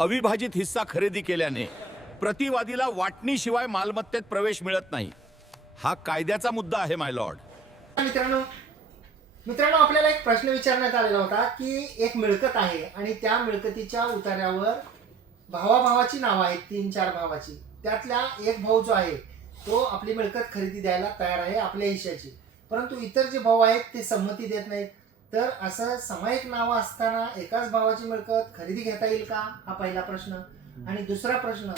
अविभाजित हिस्सा खरेदी केल्याने प्रतिवादीला वाटणीशिवाय मालमत्तेत प्रवेश मिळत नाही. हा कायद्याचा मुद्दा आहे माय लॉर्ड मित्रांनो मित्रांनो आपल्याला एक प्रश्न विचारण्यात आलेला होता की एक मिळकत आहे आणि त्या मिळकतीच्या उतार्यावर भावाभावाची नावं आहेत तीन चार भावाची. त्यातल्या एक भाऊ जो आहे तो आपली मिळकत खरेदी द्यायला तयार आहे आपल्या हिशाची परंतु इतर जे भाऊ आहेत ते संमती देत नाहीत. तर असं सामायिक नावं असताना एकाच भावाची मिळकत खरेदी घेता येईल का? हा पहिला प्रश्न. आणि दुसरा प्रश्न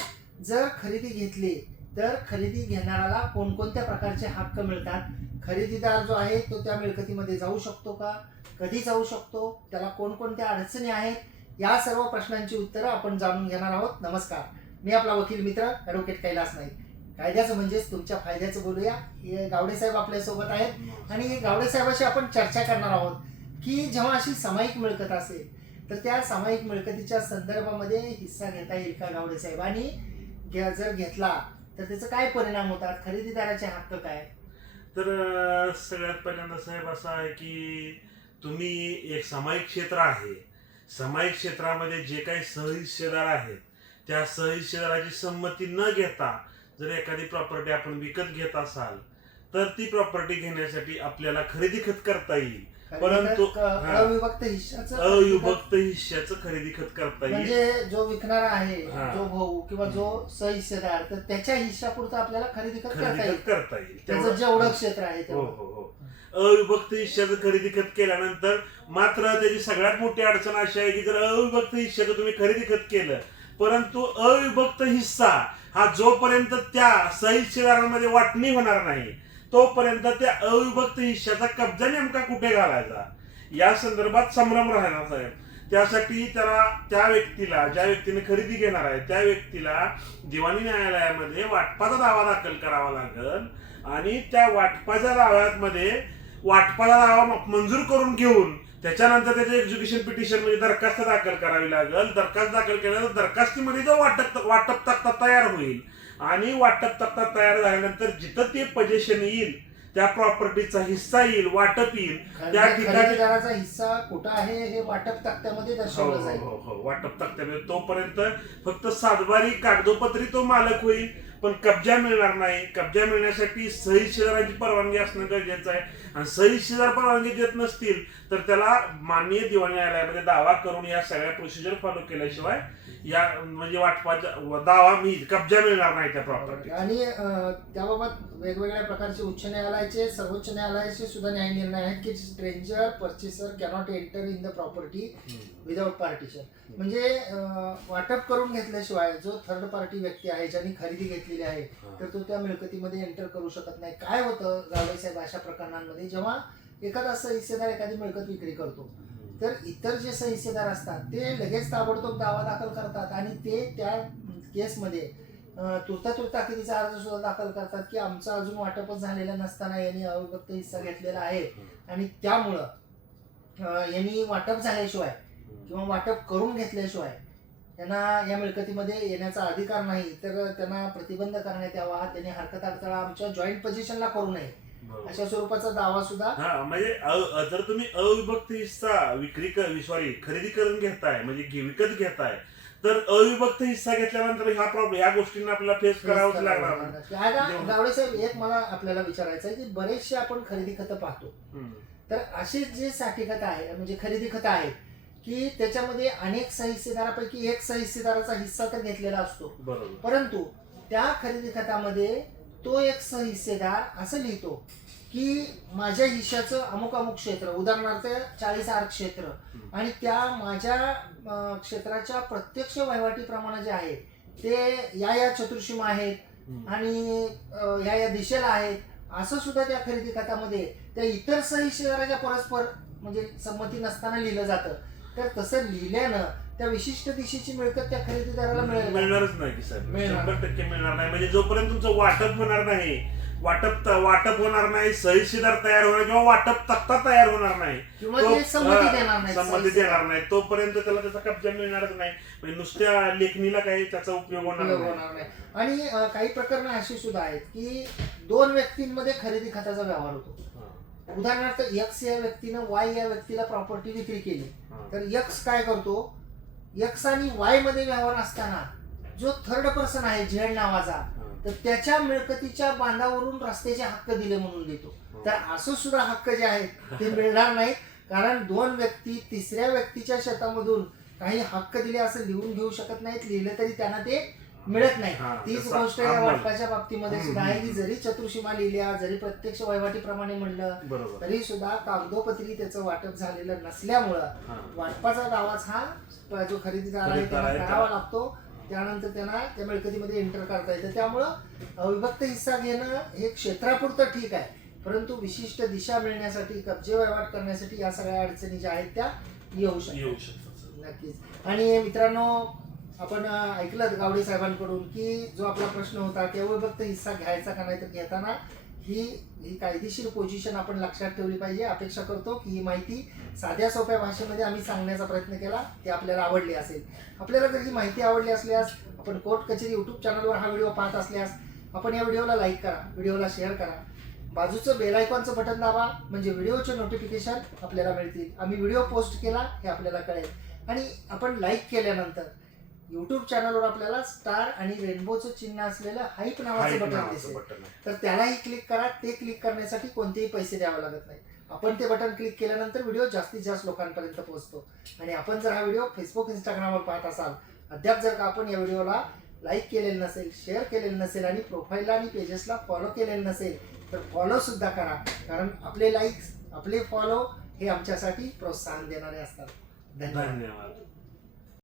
जर खरेदी घेतली तर खरेदी घेणाऱ्याला कोणकोणत्या प्रकारचे हक्क मिळतात? खरेदीदार जो आहे तो त्या मिळकतीमध्ये जाऊ शकतो का? कधी जाऊ शकतो? त्याला कोणकोणत्या अडचणी आहेत? या सर्व प्रश्नांची उत्तरं आपण जाणून घेणार आहोत. नमस्कार. मी आपला वकील मित्र ॲडव्होकेट कैलास नाईक. कायद्याचं म्हणजेच तुमच्या फायद्याचं बोलूया. हे गावडे साहेब आपल्यासोबत आहेत. आणि गावडे साहेबाशी आपण चर्चा करणार आहोत. की जेव्हा अशी सामायिक मिळकत असेल तर त्या सामायिक मिळकतीच्या संदर्भामध्ये हिस्सा घेता येईल का गावडे साहेब? आणि जर घेतला तर त्याचे काय परिणाम होतात? खरेदीदाराचे हक्क काय तर सगळ्यात पहिल्यांदा साहेब असं आहे की तुम्ही एक सामायिक क्षेत्र आहे. सामायिक क्षेत्रामध्ये जे काही सहहिस्सेदार आहेत त्या सहहिस्सेदाराची संमती न घेता जर एखादी प्रॉपर्टी आपण विकत घेत असाल तर ती प्रॉपर्टी घेण्यासाठी आपल्याला खरेदी खत करता येईल. परंतु-. अविभक्त हिश्श्याचं अविभक्त हिश्श्याचं खरेदी खत करता येईल. म्हणजे जो विकणारा आहे. जो भाऊ किंवा जो सहिस्सेदार तर त्याच्या हिश्शापुरतं आपल्याला खरेदी खत करता येईल. करता येईल. त्याचं जेवढं क्षेत्र आहे हो हो हो. अविभक्त हिश्श्याचं खरेदी खत केल्यानंतर मात्र त्याची सगळ्यात मोठी अडचण अशी आहे की जर अविभक्त हिश्श्याचं तुम्ही खरेदी खत केलं परंतु अविभक्त हिस्सा हा जोपर्यंत त्या सहिस्सेदारांमध्ये वाटणी होणार नाही तोपर्यंत त्या अविभक्त हिश्श्याचा कब्जा नेमका कुठे घालायचा? या संदर्भात संभ्रम राहणार साहेब. त्यासाठी त्याला त्या व्यक्तीला ज्या व्यक्तीने खरेदी घेणार आहे त्या व्यक्तीला दिवाणी न्यायालयामध्ये वाटपाचा दावा दाखल करावा लागेल आणि त्या वाटपाच्या दाव्यामध्ये वाटपाचा दावा मंजूर करून घेऊन त्याच्यानंतर त्याचे एक्झिक्युशन पिटिशन म्हणजे दरखास्त दाखल करावी लागेल. दरखास्त दाखल केल्यानंतर दरखास्तीमध्ये जो वाटप वाटप तक्ता तयार होईल आणि वाटप तक्ता तयार झाल्यानंतर जिथं ते पजेशन येईल त्या प्रॉपर्टीचा हिस्सा येईल वाटप येईल त्या ठिकाणी खरेदीदाराचा हिस्सा कुठं आहे हे वाटप तक्त्यामध्ये हो दर्शवलं हो जाईल. हो हो वाटप तक्त्यामध्ये तोपर्यंत फक्त सातबारी कागदोपत्री तो मालक होईल पण कब्जा मिळणार नाही. कब्जा मिळण्यासाठी सहिष्येदारांची परवानगी असणं गरजेचं आहे. आणि सहिष्येदार परवानगी देत नसतील तर त्याला माननीय दिवाणी न्यायालयामध्ये दावा करून या सगळ्या प्रोसिजर फॉलो केल्याशिवाय या म्हणजे वाटपाचा दावा मी कब्जा मिळणार नाही त्या प्रॉपर्टी आणि त्याबाबत वेगवेगळ्या प्रकारचे उच्च न्यायालयाचे सर्वोच्च न्यायालयाचे सुद्धा न्याय निर्णय आहेत की stranger purchaser cannot enter in the property without partition म्हणजे वाटप करून घेतल्याशिवाय जो थर्ड पार्टी व्यक्ती आहे ज्यांनी खरेदी घेतलेली आहे तर तो त्या मिळकतीमध्ये एंटर करू शकत नाही. काय होतं गावडे साहेब अशा प्रकरणांमध्ये? जेव्हा एखादा असं एखादी मिळकत विक्री करतो तर इतर जे सहिस्सेदार असतात ते लगेच ताबडतोब दावा दाखल करतात आणि ते त्या केसमध्ये अं, तुर्ता तुर्त अर्ज सुद्धा दाखल करतात की आमचं अजून वाटपच झालेलं नसताना यांनी अविभक्त हिस्सा घेतलेला आहे आणि त्यामुळं यांनी वाटप झाल्याशिवाय किंवा वाटप करून घेतल्याशिवाय त्यांना या मिळकतीमध्ये येण्याचा अधिकार नाही तर त्यांना प्रतिबंध करण्यात यावा त्यांनी हरकत अडथळा आमच्या जॉईंट पोझिशनला करू नये. अशा स्वरूपाचा दावा सुद्धा हा म्हणजे जर तुम्ही अविभक्त हिस्सा विक्री सॉरी खरेदी करून घेताय म्हणजे विकत घेताय तर अविभक्त हिस्सा घेतल्यानंतर ह्या प्रॉब्लेम ह्या गोष्टींना आपल्याला फेस करावंच लागणार. गावडे साहेब एक मला आपल्याला विचारायचं आहे की बरेचसे आपण खरेदी खतं पाहतो. तर अशी जे साठी खतं आहे म्हणजे खरेदी खतं आहेत की त्याच्यामध्ये अनेक सहिस्सेदारापैकी एक सहिस्सेदाराचा हिस्सा तर घेतलेला असतो. बरोबर. परंतु त्या खरेदी खतामध्ये तो एक सहिस्सेदार असं लिहितो की माझ्या हिश्श्याचं अमुक अमुक क्षेत्र उदाहरणार्थ चाळीस आर क्षेत्र आणि त्या माझ्या क्षेत्राच्या प्रत्यक्ष वहिवाटीप्रमाणे जे आहे ते या या चतुर्सीमा आहेत. आणि या या दिशेला आहेत असं सुद्धा त्या खरेदी खतामध्ये त्या इतर सहिस्सेदाराच्या परस्पर म्हणजे संमती नसताना लिहिलं जातं तर तसं लिहिल्यानं त्या विशिष्ट दिशेची मिळकत त्या खरेदीदाराला मिळेल? मिळणारच नाही की साहेब. मिळणार. शंभर टक्के मिळणार नाही. म्हणजे जोपर्यंत तुमचं वाटप होणार नाही वाटप वाटप होणार नाही सहिशीदार तयार होणार किंवा वाटप तक्ता तयार होणार नाही किंवा तो- ते संमती हा, देणार नाही संमती. देणार नाही. तोपर्यंत त्याला त्याचा कब्जा मिळणारच नाही. म्हणजे नुसत्या लेखणीला काही त्याचा उपयोग होणार उपयोग नाही. होणार नाही. आणि अं, काही प्रकरणं अशी सुद्धा आहेत की दोन व्यक्तींमध्ये खरेदी खताचा व्यवहार होतो. उदाहरणार्थ यक्स या व्यक्तीनं वाय या व्यक्तीला प्रॉपर्टी विक्री केली. तर यक्स काय करतो? एक्स आणि वायमध्ये व्यवहार असताना जो थर्ड पर्सन आहे झेड नावाचा तर त्याच्या मिळकतीच्या बांधावरून रस्त्याचे हक्क दिले म्हणून देतो. तर असं सुद्धा हक्क जे आहेत ते मिळणार नाहीत. कारण दोन व्यक्ती तिसऱ्या व्यक्तीच्या शेतामधून काही हक्क दिले असं लिहून घेऊ शकत नाहीत. लिहिलं तरी त्यांना ते मिळत नाही. हा, तीच गोष्ट या अंमल. वाटपाच्या बाबतीमध्ये हम्म, सुद्धा आहे. हम्म, की जरी चतुर्शीमा लिहिल्या जरी प्रत्यक्ष वहिवाटीप्रमाणे म्हणलं बरोबर. तरी सुद्धा कागदोपत्री त्याचं वाटप झालेलं नसल्यामुळं हा. वाटपाचा दावाच हा प- जो खरेदीदार आहे खरेदीदार त्याला करावा. लागतो. त्यानंतर त्यांना त्या मिळकतीमध्ये एंटर करता येतं. त्यामुळं अविभक्त हिस्सा घेणं हे क्षेत्रापुरतं ठीक आहे. परंतु विशिष्ट दिशा मिळण्यासाठी कब्जे वहिवाट करण्यासाठी या सगळ्या अडचणी ज्या आहेत त्या येऊ शकतात. येऊ शकतात नक्कीच. आणि मित्रांनो आपण ऐकलं गावडे साहेबांकडून की जो आपला प्रश्न होता केवळ फक्त हिस्सा घ्यायचा का नाही तर घेताना ही ही कायदेशीर पोझिशन आपण लक्षात ठेवली पाहिजे. अपेक्षा करतो की ही माहिती साध्या सोप्या भाषेमध्ये आम्ही सांगण्याचा प्रयत्न केला ते आपल्याला आवडली असेल. आपल्याला जर ही माहिती आवडली असल्यास आपण कोर्ट कचेरी यूट्यूब चॅनलवर हा व्हिडिओ पाहत असल्यास आपण या व्हिडिओला लाईक करा व्हिडिओला शेअर करा. बाजूचं बेल आयकॉनचं बटन दाबा म्हणजे व्हिडिओचे नोटिफिकेशन आपल्याला मिळतील. आम्ही व्हिडिओ पोस्ट केला हे आपल्याला कळेल. आणि आपण लाईक केल्यानंतर यूट्यूब चॅनलवर आपल्याला स्टार आणि रेनबोचं चिन्ह असलेलं हाईप नावाचं बटन दिसेल. बटन आहे. तर त्यालाही क्लिक करा. ते क्लिक करण्यासाठी कोणतेही पैसे द्यावे लागत नाही आपण ते बटन क्लिक केल्यानंतर व्हिडिओ जास्तीत जास्त लोकांपर्यंत पोहोचतो. आणि आपण जर हा व्हिडिओ फेसबुक इंस्टाग्रामवर पाहत असाल अद्याप जर का आपण या व्हिडिओला लाईक केलेलं नसेल शेअर केलेलं नसेल आणि प्रोफाईलला आणि पेजेसला फॉलो केलेलं नसेल तर फॉलो सुद्धा करा. कारण आपले लाईक्स आपले फॉलो हे आमच्यासाठी प्रोत्साहन देणारे असतात. धन्यवाद. धन्यवाद.